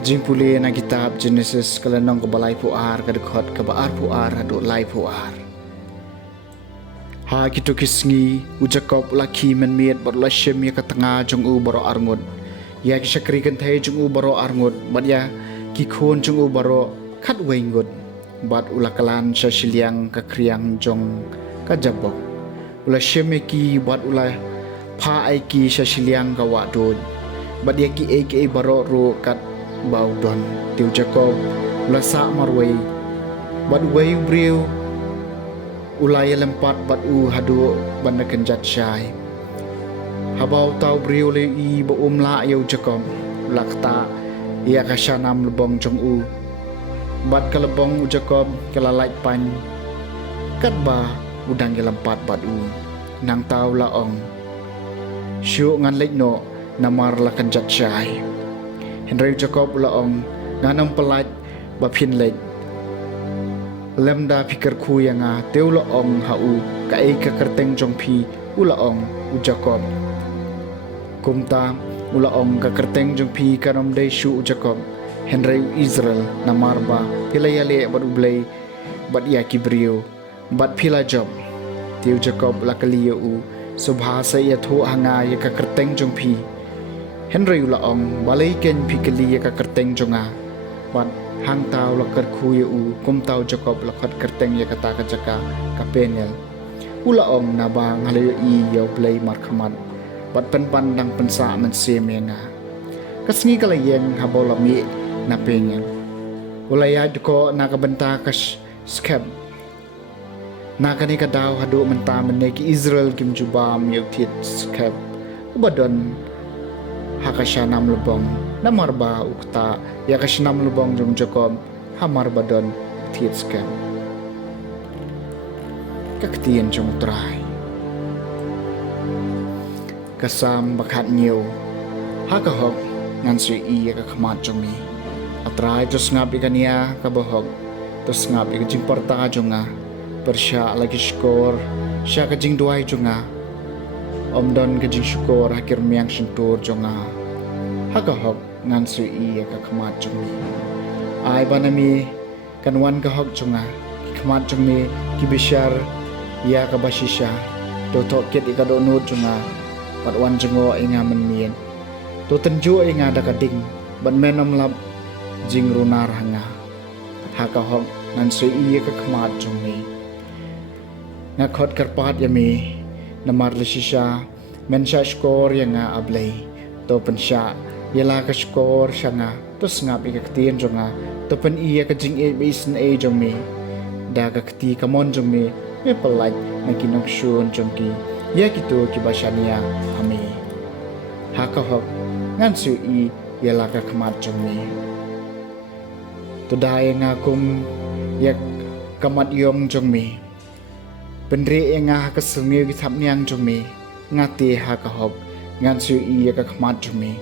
Kajing puli na kitab Genesis kalanong kabalay puar kadukot kabaar puar hado lay puar. Ha kito kisngi u Jacob laki men miet bar lashem ya katanga jong u baro arngod. Ya kisakri kan thay jong u baro arngod bat ya kikhon jong u baro khat waingod. Bat ulakalan sa siliang kakriang jong kajabok. Ulashem ki bat ulah pa ai ki sa siliang kawadod. Bat ya ki aka baro ro kat bau don tiu Jacob lasa marway bat way briu ulaya lempat bat u hadu banda kenjat syai habau tau briu le i ba umla yau Jacob lakta ia kasanam lebong jong u bat kalebong u Jacob kalalai pan kat ba udang lempat bat u nang tau laong syu ngan lek no namar la kenjat syai Henry Jacob laong nganong pelat bapin lek lemda pikir ku yang teu laong hau kai ka kerteng jong pi ulaong u Jacob kumta ulaong ka kerteng jong pi kanom dei shu u Jacob Henry Israel namarba pilayale bad ublay bad ya kibrio bad pila job teu Jacob lakaliyo u subhasa ya thu hanga ya ka kerteng jong pi Henry ulaong balay ken pikali ka kerteng jonga bat hang tau lakar kuya u kum tau Jacob lakat kerteng ya kata ka jaka kapenel ulaong na ba ngalayo i yaw play markamat bat penpan dang pensa man semena kasngi kalayeng habaw lami na penyen ulayad ko nakabenta kas skep nakani ka daw hadu mentaman ki Israel kim jubam yaw tit skep ubadon hakasyanam lubong namarba ukta yakasyanam lubong jong Jacob hamarba don tietskan kaktian jong utray kasam bakat niyo hakahok ngan si iya kakamat jong mi atray tos ngapi kaniya kabahok tos ngapi kajing parta jong nga persya lagi skor siya kajing duay jong nga Om don kajing syukur hakir miang sentur jonga hakahok ngan su iya ka kamat jongi ai banami kanwan kahok jonga kamat jongi kibishar ya ka basisha do tok kit ikado nut jonga patwan jongo inga menmien do tenju inga da kading ban menom lap jing runar hanga hakahok ngan su iya ka kamat jongi ngakot karpat yami namar lisisya mensya skor yang ablay to pensya yala ka skor siya nga tos nga pikaktiyan jo nga to pen iya ka jing e basin e jong mi da ka kti kamon jong mi me palay na kinoksyun jong ki ya kito kibasya niya kami hakahok ngan su i yala ka kamat jong mi to daya nga kum yak kamat yong jong mi Pendri nga kasungi kitap niyang jumi ngati hakahop ngan su iya kakmat jumi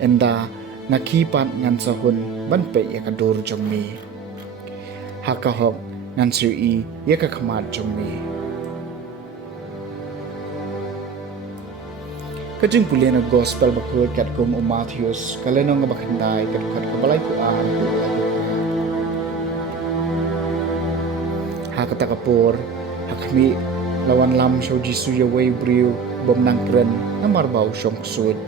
enda nakipat ngan sahun banpe ya kadur jumi hakahop ngan su iya kakmat jumi kajing pulian ng gospel bakul kat kum Matthews kalenong nga bakanday kat kabalay ko hakatakapur hakmi lawan lam so jisu ya way brio bom nang kren namar bau syong sud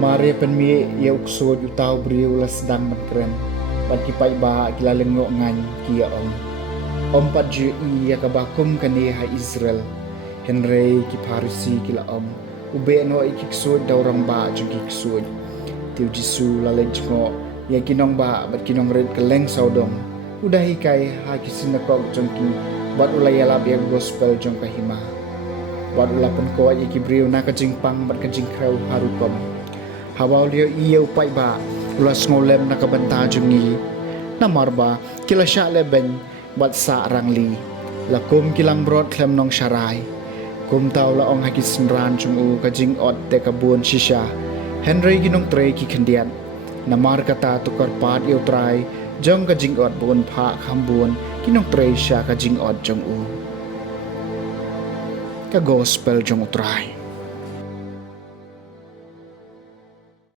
mare pen mi ya uksud utau brio la sedang mankren pat kipai ba kilalengo ngan kia om pat ju i ya kabakum kani ha Israel henry ki parisi kila ube no ikiksud daw rang ba jung kiksud tiu jisu lalej ngo ya kinong ba bat kinong red keleng saudong udahi kai ha kisinakog jung ki bat ulayala biag gospel jung kahima bat ulapan ko ay ikibriw na kajing pang bat kajing kraw harukom hawaw liyo iya upay ba ulas ngolem na kabanta jung ni namarba kila sya leben bat sa rangli lakum kilang brod klem nong syarai kum tau la ong hakis ran chung u kajing ot te kabun shisha Henry ginong tre ki kendian namar kata tukar pat eu trai jong kajing ot bun pha khambun kinong tre sha kajing ot jong u ka gospel jong utrai